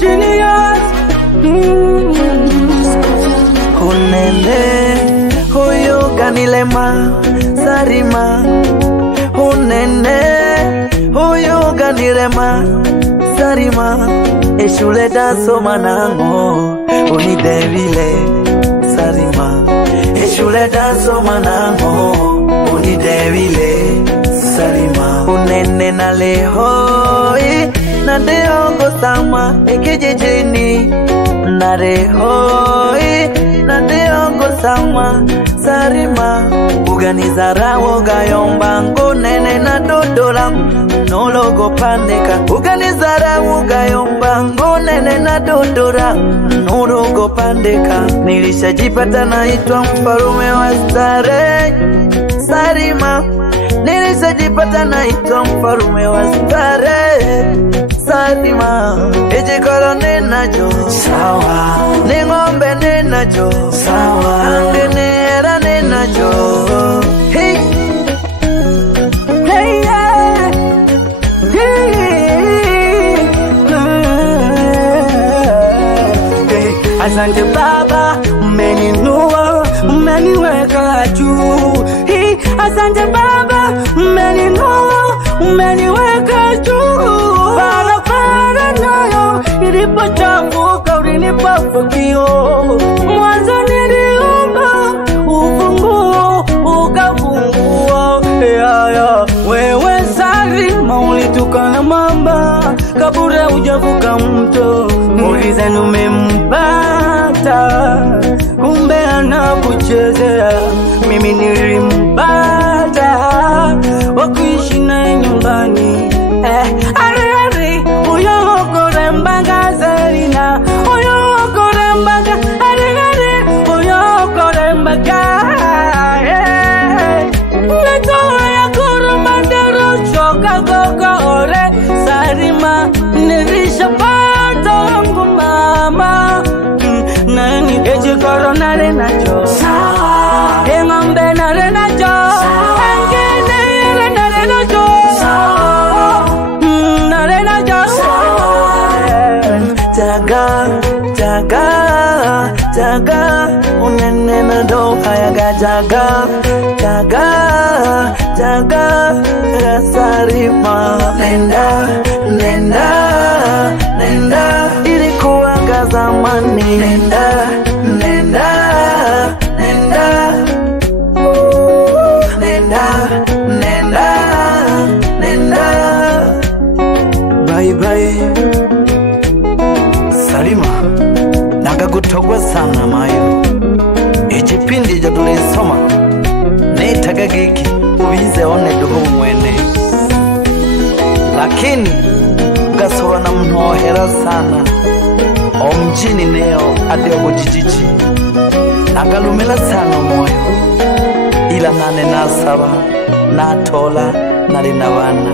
genius. Unene huyu ganilema sarima. Unene huyu ganilema sarima. Eshule dasoma nango unidevile sarima. Eshule dasoma nango unidevile sarima. Unene na lehoi na deongo sama ekijijini. Na lehoi na deongo sama sarima. Uganizara woga yomba ngonene na dodora nologo pandeka. Uganizara woga yomba ngonene na dodora nologo pandeka. Nilishajipata naitwa mfarume wa stare sarima. Nilishajipata naitwa mfarume wa stare sarima. Ejikoro ninacho sawa, ningombe ninacho sawa, angenera ninacho. Hey, hey, yeah. Hey, asante Baba, umeninua, umeniweka juu. Hey, asante Baba, umeninua, umeniweka juu. Barabara nayo ilipochafuka ulinipa fukio. Mwanzo niliomba ufunguo ukafungua. Wewe sarima ulitukana mamba kabla hujavuka mto. Muulize umempata, kumbe anakuchezea. Mimi nilimpata wakuishi naye nyumbani. Ari uyo koremba gazerina. Uyo koremba ari uyo koremba Natoya kuruma dero choka goga ore sarima. Nilishapata ngumama nani eje korona renacho sawa, engombe na renacho angene na renacho sawa, na renacho sawa. Jaga, jaga, jaga. Unene na doha yaga jaga, jaga, jaga sarima. Nenda, nenda, nenda. Ilikuwa zamani. Nenda, nenda, nenda. Nenda, nenda, nenda. Bye bye Sarima. Nagagutogwa sana mayo. Ejipindi jadulisoma netaga giki ubize one duho mwene. Lakini ugasora na mnohera sana omjini neo adego jijiji. Nagalumela sana moyo ila nane nasaba natola nali nabana.